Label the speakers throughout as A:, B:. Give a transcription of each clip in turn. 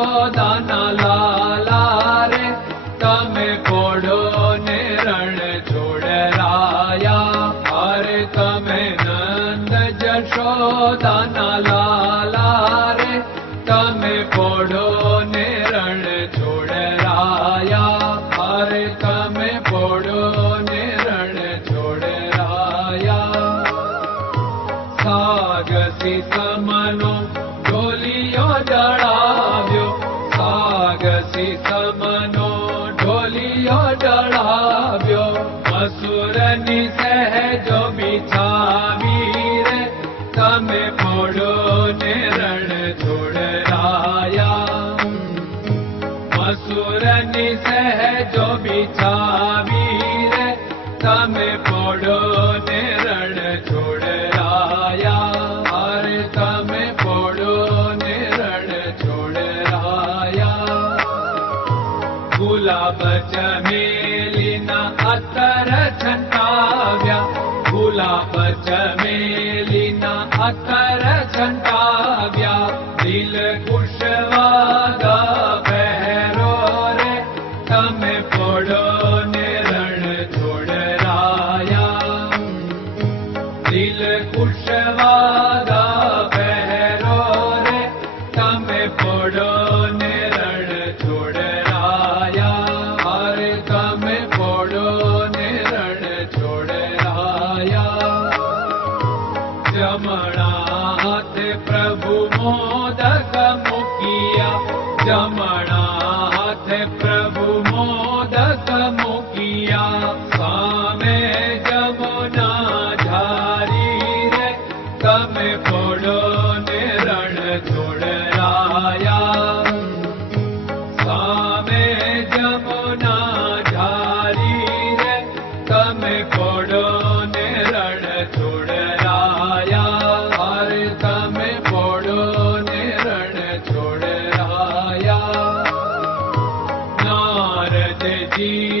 A: જશોદાના લાલા રે તમે પોડો ને રણ છોડરાયા અરે તમે નંદ જશોદાના લાલા રે તમે પોડો ને રણ છોડરાયા અરે તમે પોડો ને રણ છોડરાયા સાગસી સમનો छावी रे तम पोड़ो ने रण छोड़ राया अरे तम गुलाब चमेलिना अतर छंटाव्या। गुलाब अतर छंटा हा ti.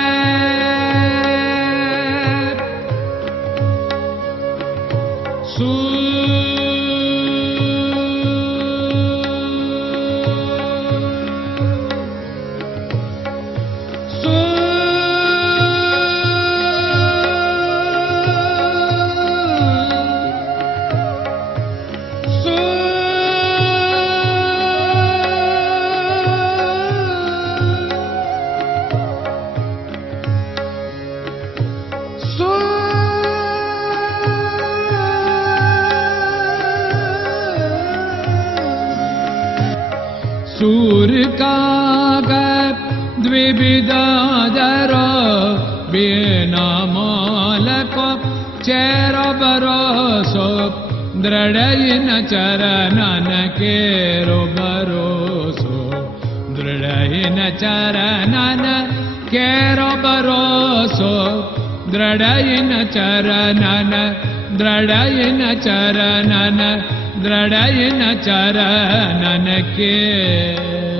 A: कै सूर्य का द्विविदादर बिना मालको चेर बरोसो दृढयिन चरणन केरो बरोसो दृढयिन चरणन केरो बरोसो दृढयिन चरणन दृढयिन चरणन दृढयिन चरणन के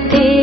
B: te